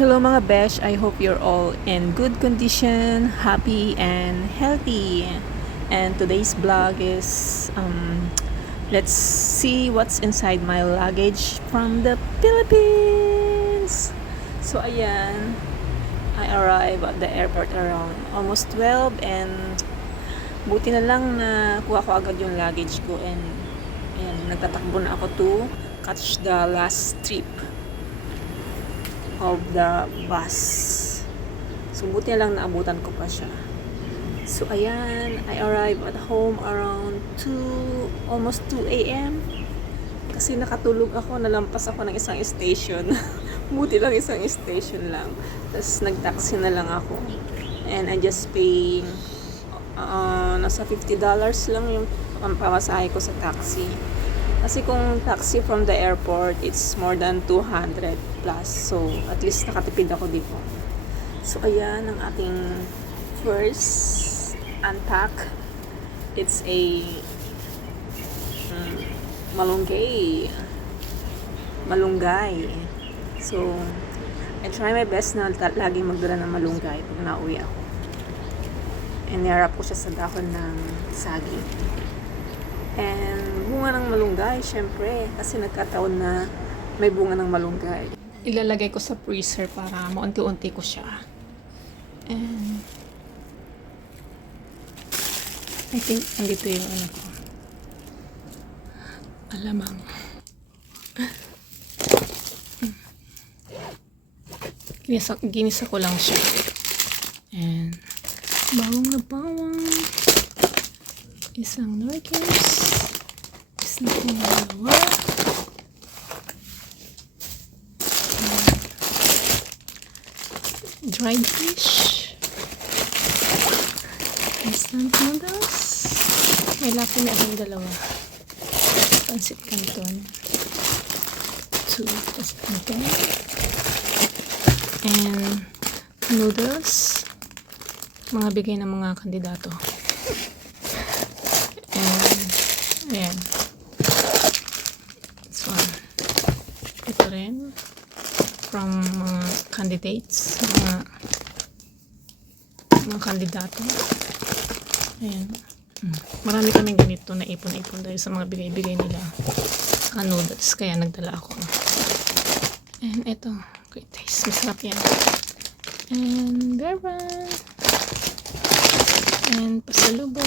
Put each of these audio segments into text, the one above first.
Hello mga besh, I hope you're all in good condition, happy and healthy. And today's vlog is let's see what's inside my luggage from the Philippines. So ayan, I arrived at the airport around almost 12 and buti na lang na kuha ko agad yung luggage ko and nagtatakbo na ako to catch the last trip of the bus. So, buti na lang naabutan ko pa siya. So, ayan, I arrived at home around almost 2 a.m. Kasi nakatulog ako, nalampas ako ng isang station. Buti lang isang station lang. Tapos, nag-taxi na lang ako. And I just pay nasa $50 lang yung pamasahe ko sa taxi. Kasi kung taxi from the airport, it's more than 200 plus. So, at least nakatipid ako dito. So, ayan ang ating first unpack. It's a malunggay. So, I try my best na laging magdala ng malunggay pag nauwi ako. And niharap ko siya sa dahon ng saging. And bunga ng malunggay, syempre, kasi nagkataon na may bunga ng malunggay. Ilalagay ko sa freezer para maunti-unti ko siya. And I think andito yung ano ko. Alamang. Ginisa ko lang siya. And bawang na bawang. Isang Norcas. Isang dalawa. Dried fish. Instant noodles. May lapi na akong dalawa. Pansit canton. 2 pansit canton. And noodles. Mga bigay ng mga kandidato. Ayan. This one. Ito rin. From mga candidates. Mga kandidato. Ayan. Marami kaming ganito na ipon-ipon dahil sa mga bigay-bigay nila. Saka noodles. Kaya nagdala ako. And ito. Great taste. Masarap yan. And bourbon. And pasalubong.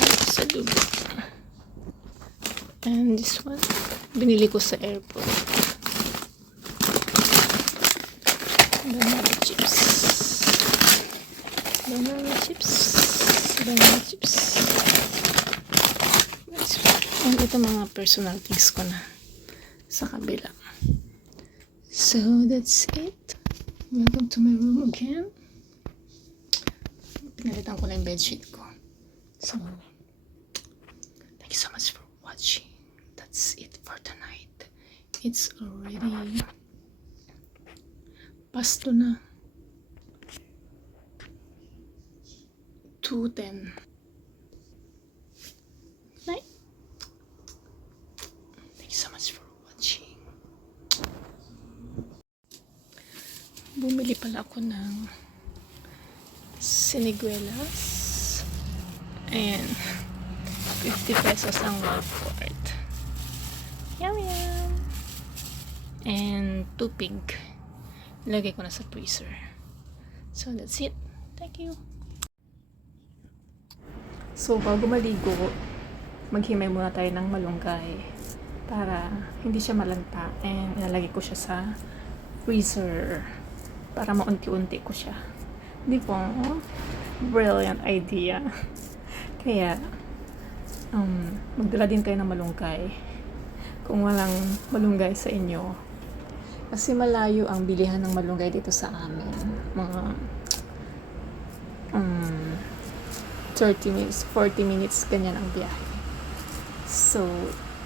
And this one, binili ko sa airport. Banana chips. And ito mga personal things ko na sa kabila. So, that's it. Welcome to my room again. Pinalitan ko na yung bedsheet ko. So, thank you so much for watching. That's it for tonight. It's already pasto na 2:10. Night. Thank you so much for watching. Bumili pala ako ng siniguelas and 50 pesos ang 1/4. Yum. And tupig. Lagay ko na sa freezer. So that's it. Thank you. So bago maligo, maghimay muna tayo ng malunggay para hindi siya malanta. And ilalagay ko siya sa freezer para maunti-unti ko siya. Di po? Brilliant idea. Kaya magdala din kayo ng malunggay kung walang malunggay sa inyo, kasi malayo ang bilihan ng malunggay dito sa amin. Mga 30 minutes, 40 minutes ganyan ang biyahe. So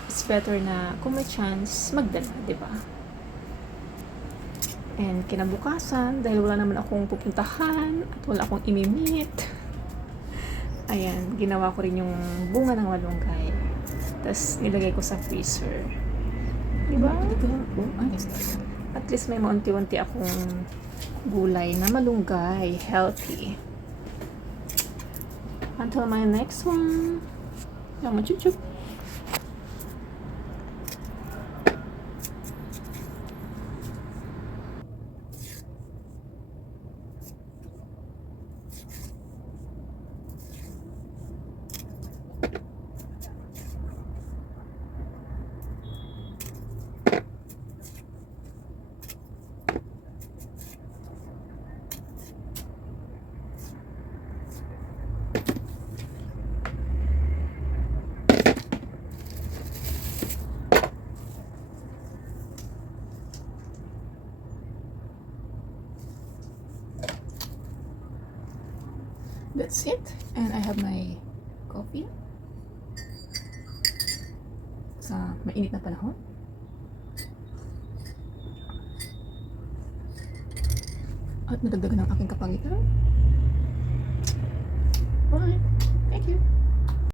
it's better na kung may chance magdala, di ba? And kinabukasan, dahil wala naman akong pupuntahan at wala akong imimit, ayan, ginawa ko rin yung bunga ng malunggay. Tapos, nilagay ko sa freezer. Diba? At least may maunti-unti akong gulay na malunggay, healthy. Until my next one. Yama chup chup. That's it. And I have my coffee. Sa mainit na panahon. At nadagdagan ang aking kapangitan.